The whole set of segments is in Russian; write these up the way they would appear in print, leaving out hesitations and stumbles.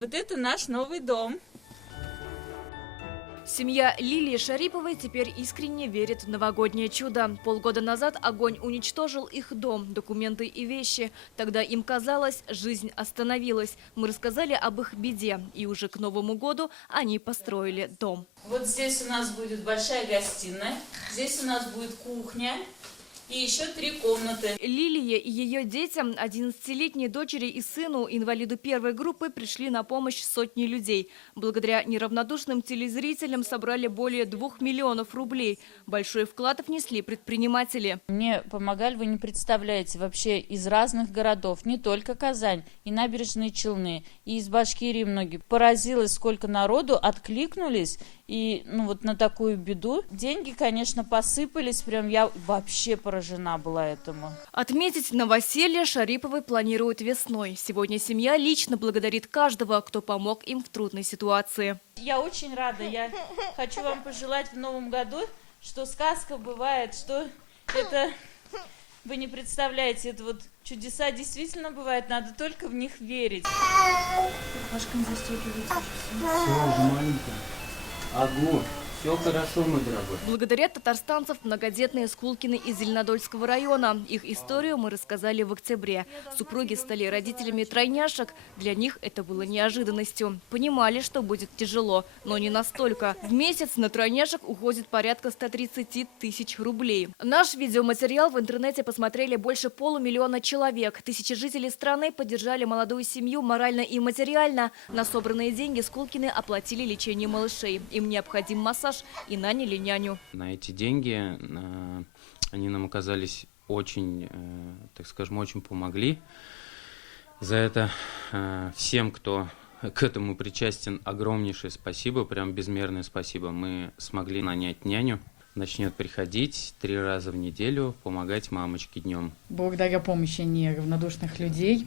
Вот это наш новый дом. Семья Лилии Шариповой теперь искренне верит в новогоднее чудо. Полгода назад огонь уничтожил их дом, документы и вещи. Тогда им казалось, жизнь остановилась. Мы рассказали об их беде. И уже к Новому году они построили дом. Вот здесь у нас будет большая гостиная, здесь у нас будет кухня и еще 3 комнаты. Лилии и ее детям, 11-летней дочери и сыну, инвалиду первой группы, пришли на помощь сотни людей. Благодаря неравнодушным телезрителям собрали более 2 миллионов рублей. Большой вклад внесли предприниматели. Мне помогали, вы не представляете, вообще из разных городов, не только Казань, и Набережные Челны, и из Башкирии многие. Поразилось, сколько народу откликнулись. И вот на такую беду деньги, конечно, посыпались. Прям я вообще поражена была этому. Отметить новоселье Шариповы планируют весной. Сегодня семья лично благодарит каждого, кто помог им в трудной ситуации. Я очень рада. Я хочу вам пожелать в новом году, что сказка бывает, что это... Вы не представляете, это вот чудеса действительно бывают, надо только в них верить. Все уже маленькая. Огонь. Все хорошо, мой дорогой. Благодарят татарстанцев многодетные Скулкины из Зеленодольского района. Их историю мы рассказали в октябре. Супруги стали родителями тройняшек. Для них это было неожиданностью. Понимали, что будет тяжело, но не настолько. В месяц на тройняшек уходит порядка 130 тысяч рублей. Наш видеоматериал в интернете посмотрели больше 500 000 человек. Тысячи жителей страны поддержали молодую семью морально и материально. На собранные деньги Скулкины оплатили лечение малышей. Им необходим массаж и наняли няню. На эти деньги они нам оказались очень, так скажем, очень помогли. За это всем, кто к этому причастен, огромнейшее спасибо, прям безмерное спасибо. Мы смогли нанять няню. Начнет приходить 3 раза в неделю, помогать мамочке днем. Благодаря помощи неравнодушных людей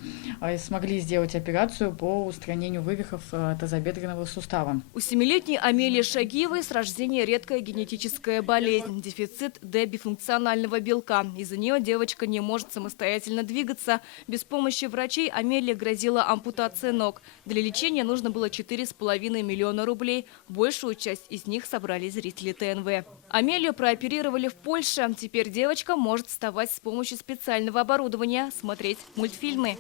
смогли сделать операцию по устранению вывихов тазобедренного сустава. У 7-летней Амелии Шагиевой с рождения редкая генетическая болезнь – дефицит D-бифункционального белка. Из-за нее девочка не может самостоятельно двигаться. Без помощи врачей Амелии грозила ампутация ног. Для лечения нужно было 4,5 миллиона рублей. Большую часть из них собрали зрители ТНВ. Амелию прооперировали в Польше. Теперь девочка может вставать с помощью специального оборудования, смотреть мультфильмы.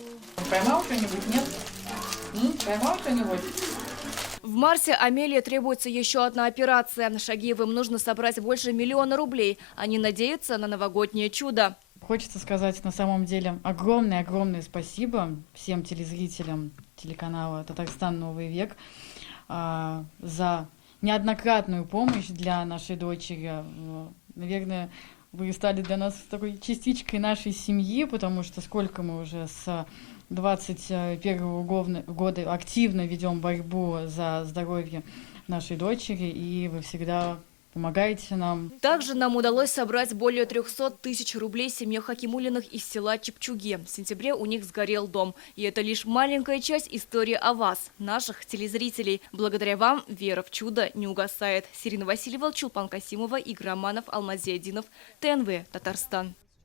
Поймал что-нибудь? Нет? Поймал что-нибудь? В марте Амелии требуется еще одна операция. Шагиевым нужно собрать больше 1 миллиона рублей. Они надеются на новогоднее чудо. Хочется сказать на самом деле огромное спасибо всем телезрителям телеканала «Татарстан. Новый век» за неоднократную помощь для нашей дочери. Наверное, вы стали для нас такой частичкой нашей семьи, потому что сколько мы уже с 2021 года активно ведем борьбу за здоровье нашей дочери, и вы всегда помогаете нам. Также нам удалось собрать более 300 тысяч рублей семье Хакимуллиных из села Чепчуги. В сентябре у них сгорел дом. И это лишь маленькая часть истории о вас, наших телезрителей. Благодаря вам вера в чудо не угасает. Сирина Васильева, Чулпан Касимова, Игорь Романов, Алмаз Зиадинов, ТНВ, Татарстан.